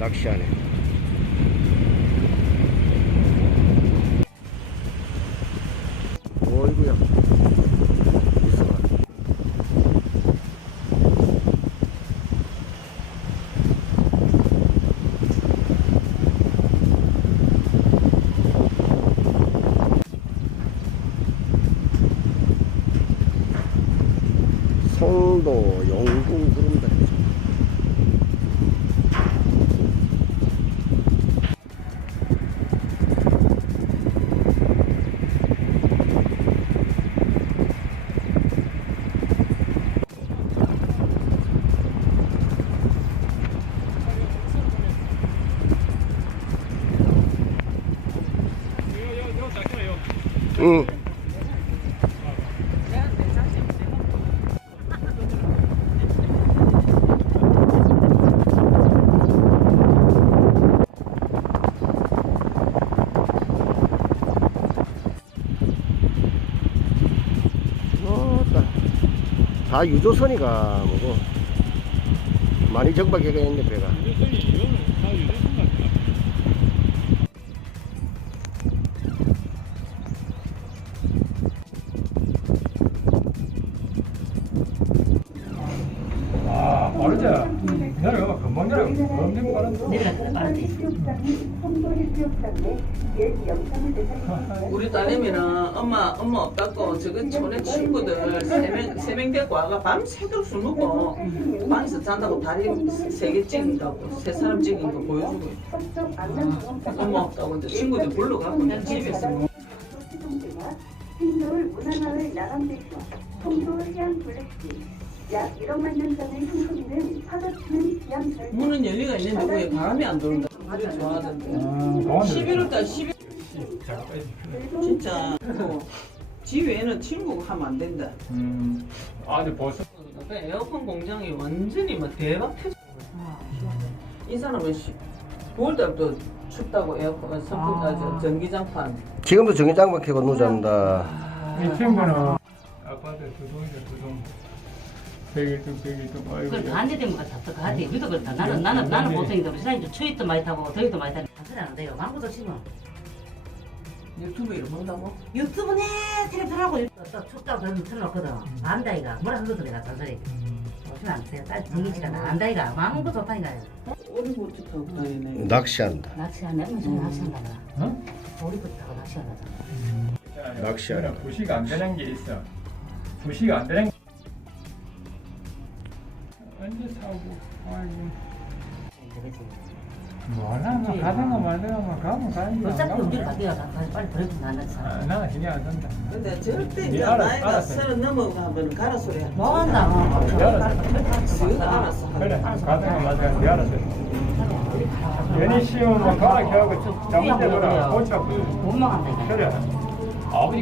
낚시하네. 어이구야. 송도 영궁 구름 응. 어따. 다 유조선이가 뭐고 많이 정박해가 있네 배가 아, 빠 르자. 내려가, 금방 내려가. 금방. 내려가 빠르지. 우리 딸내미는 엄마 엄마 없다고 저거 촌에 친구들 세명세명 데리고 와가 밤새도록 술 먹고 방에서 잔다고 다리 세 개 찍은다고 세 사람 찍은 거 보여주고 엄마 없다고 이제 친구들 불러가고 그냥 집에서 먹- 흰서울 문화마을 나감대교, 송도울 해양 블랙지, 약 1억 만 년 전의 형성이는 화덕치는 기암절 문은 열리가 있는데 왜 바람이 안 들어온다 그래 좋아하던데 11월달 12 진짜 뭐, 집 외에는 친구가 하면 안 된다 음, 아주 벌써. 그 에어컨 공장이 완전히 막 대박 터져. 이 사람은 9월달부터 춥다고 에어컨 선풍 아, 저 전기장판. 지금도 전기장판 켜고 누잡니다 이 친구는 아파트 두 동이다, 두 동. 백일동, 백일동. 아이고. 그걸 반대 되면 잡다 가지. 우리도 그렇다. 나는 나는 나는 보통이다. 시장님 추위도 많이 타고 더위도 많이 타고 소리 안 돼요. 망고도 심어. 유튜브 이런 본다고? 유튜브네 telefon하고 또 춥다고 그러면 틀어놓거든. 안다 이가 뭐라 그러거든 내가 잔소리. 무슨 안 돼. 딸 정기지가 나 안다 이가 망고 좋다니까. 타고 다니네. 낚시한다 낚시하네. 전에 낚시한다. 어? 우리부터 타고 낚시한다. 그냥 부시가 안 되는 게 있어. 부시가 안 되는 게. 언제 사고? 아이고. 뭐하나, 뭐 가다가 말다가 뭐 가면 가야지. 안 어차피 우리 가야지. 가비가 가 빨리 버리고 나는 아, 나는 신경 안 쓴다. 근데 절대 예, 이제 나이가. 서른 넘어가면 가라 소리 하지. 뭐 한다. 뭐. 지금 알았어. 그래, 가다가 말다가 네 알았어. 씌우면 뭐 가라 켜고 잘못되거나 고쳐. 못 이거. 그래. 아버지